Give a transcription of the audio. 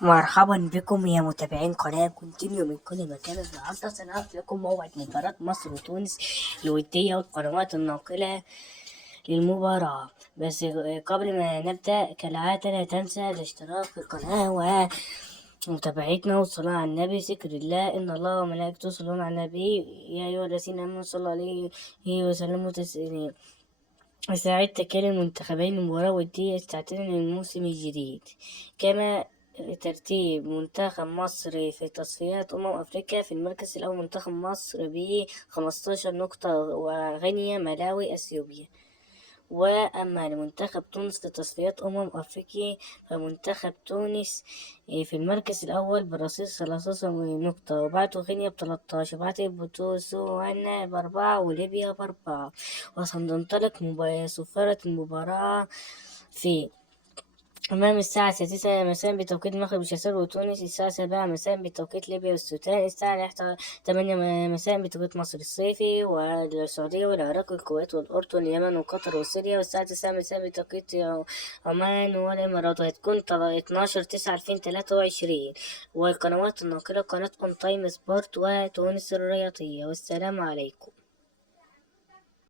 مرحبا بكم يا متابعين قناة كونتينيو من كل مكان. النهاردة سنعرض لكم موعد مباراة مصر وتونس الودية والقنوات الناقلة للمباراة. بس قبل ما نبدأ كالعادة لا تنسى الاشتراك في القناة ومتابعتنا والصلاة على النبي. ذكر الله إن الله وملائكته يصلون على النبي يا أيها الذين آمنوا صلوا عليه وسلموا تسليما. وساعد تكالي المنتخبين المباراة ودية يستعدون للموسم الجديد. كما ترتيب منتخب مصر في تصفيات أفريقيا: في المركز الأول منتخب مصر ب15 نقطة، وغينيا ملاوي أثيوبيا. وأما لمنتخب تونس في تصفيات أفريقيا فمنتخب تونس في المركز الأول برصيد 13 نقطة، وبعده غينيا ب13، وبعده بوتسوانا ب4، وليبيا ب4. وسننطلق صفارة المباراة في أمام الساعة 6 مساء بتوقيت المغرب الجزائر وتونس، الساعة 7 مساء بتوقيت ليبيا والسودان، الساعة 8 مساء بتوقيت مصر الصيفي والسعودية والعراق والكويت والأردن واليمن وقطر وسوريا، والساعة 9 مساء بتوقيت عمان والإمارات. وهتكون 12/9/2023. والقنوات الناقلة قناة أون تايم سبورت وتونس الرياضية. والسلام عليكم.